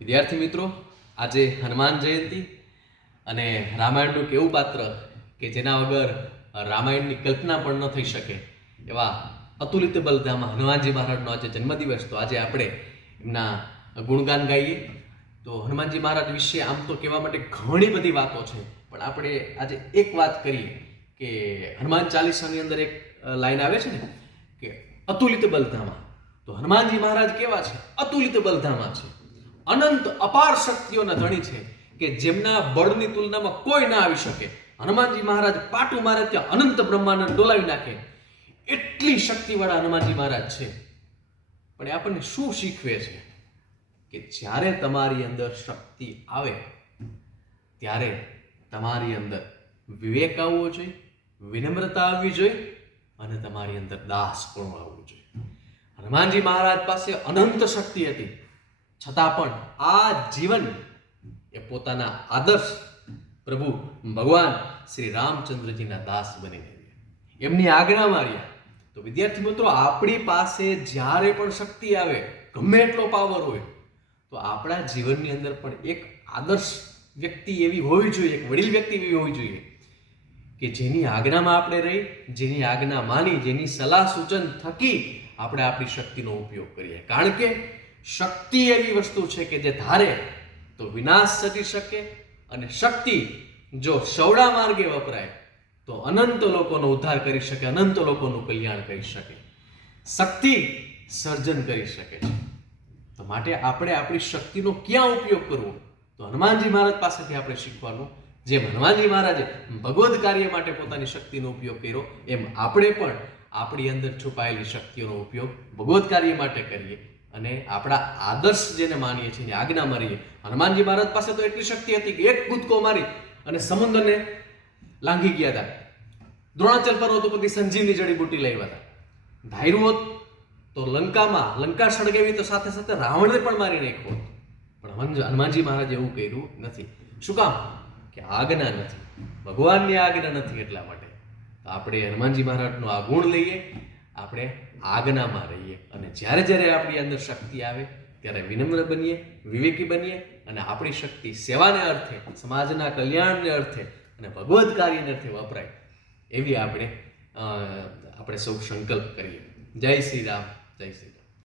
વિદ્યાર્થી મિત્રો, આજે હનુમાન જયંતિ અને રામાયણનું કેવું પાત્ર કે જેના વગર રામાયણની કલ્પના પણ ન થઈ શકે એવા અતુલિત બલધામાં હનુમાનજી મહારાજનો આજે જન્મદિવસ. તો આજે આપણે એમના ગુણગાન ગાઈએ. તો હનુમાનજી મહારાજ વિશે આમ તો કહેવા માટે ઘણી બધી વાતો છે, પણ આપણે આજે એક વાત કરીએ કે હનુમાન ચાલીસાની અંદર એક લાઈન આવે છે ને કે અતુલિત બલધામા. તો હનુમાનજી મહારાજ કેવા છે? અતુલિત બલધામા છે. અનંત અપાર શક્તિઓના ધણી છે કે જેમના બળની તુલનામાં કોઈ ના આવી શકે. હનુમાનજી મહારાજ પાટું મારે ત્યાં અનંત બ્રહ્માંડ ડોલાવી નાખે. એટલી શક્તિવાળા હનુમાનજી મહારાજ છે. પણ એ આપણને શું શીખવે છે? કે જ્યારે તમારી અંદર શક્તિ આવે, ત્યારે તમારી અંદર વિવેક આવવો જોઈએ, વિનમ્રતા આવવી જોઈએ અને તમારી અંદર દાસ પણ આવવું જોઈએ. હનુમાનજી મહારાજ પાસે અનંત શક્તિ હતી. છતાં પણ આ જીવન એ પોતાના આદર્શ પ્રભુ ભગવાન શ્રી રામચંદ્રજીના દાસ બની રહ્યા એમની આજ્ઞા માર્યા તો વિદ્યાર્થી મિત્રો, આપણી પાસે જ્યારે પણ શક્તિ આવે, ગમે એટલો પાવર હોય, તો આપણા જીવનની અંદર પણ એક આદર્શ વ્યક્તિ એવી હોવી જોઈએ, એક વડીલ વ્યક્તિ એવી હોવી જોઈએ કે જેની આજ્ઞામાં આપણે રહી, જેની આજ્ઞા માની, જેની સલાહ સૂચન થકી આપણે આપણી શક્તિનો ઉપયોગ કરીએ. કારણ કે શક્તિ એવી વસ્તુ છે કે જે ધારે તો વિનાશ સટી શકે અને શક્તિ જો સવડા માર્ગે વપરાય તો અનંત લોકોનો ઉદ્ધાર કરી શકે, અનંત લોકોનું કલ્યાણ કરી શકે. શક્તિ સર્જન કરી શકે છે. તો માટે આપણે આપણી શક્તિનો ક્યાં ઉપયોગ કરવો? તો હનુમાનજી મહારાજ પાસેથી આપણે શીખવાનું. જેમ હનુમાનજી મહારાજે ભગવદ કાર્ય માટે પોતાની શક્તિનો ઉપયોગ કર્યો, એમ આપણે પણ આપણી અંદર છુપાયેલી શક્તિઓનો ઉપયોગ ભગવદ કાર્ય માટે કરીએ. અને આપણા આદર્શ જેને માનીએ છીએ આજ્ઞા મારીએ, હનુમાનજી મહારાજ પાસે તો એટલી શક્તિ હતી કે એક કૂદકો મારી અને સમુદ્રને લાંઘી ગયા હતા. દ્રોણાચલ પર્વત ઉપરથી સંજીવની જડીબુટી લાવ્યા હતા. ધાર્યું હોત તો લંકામાં, લંકા સળગાવી તો સાથે સાથે રાવણને પણ મારી નાખ્યો પણ હનુમાનજી મહારાજ એવું કર્યું નથી. શું કામ? કે આજ્ઞા નથી. ભગવાનની આજ્ઞા નથી એટલા માટે. આપણે હનુમાનજી મહારાજનો આ ગુણ લઈએ. આપણે આજ્ઞામાં રહીએ. અને જ્યારે જ્યારે આપણી અંદર શક્તિ આવે, ત્યારે વિનમ્ર બનીએ, વિવેકી બનીએ અને આપણી શક્તિ સેવાને અર્થે, સમાજના કલ્યાણને અર્થે અને ભગવદ કાર્યને અર્થે વપરાય. એવી આપણે આપણે સૌ સંકલ્પ કરીએ. જય શ્રી રામ. જય શ્રી રામ.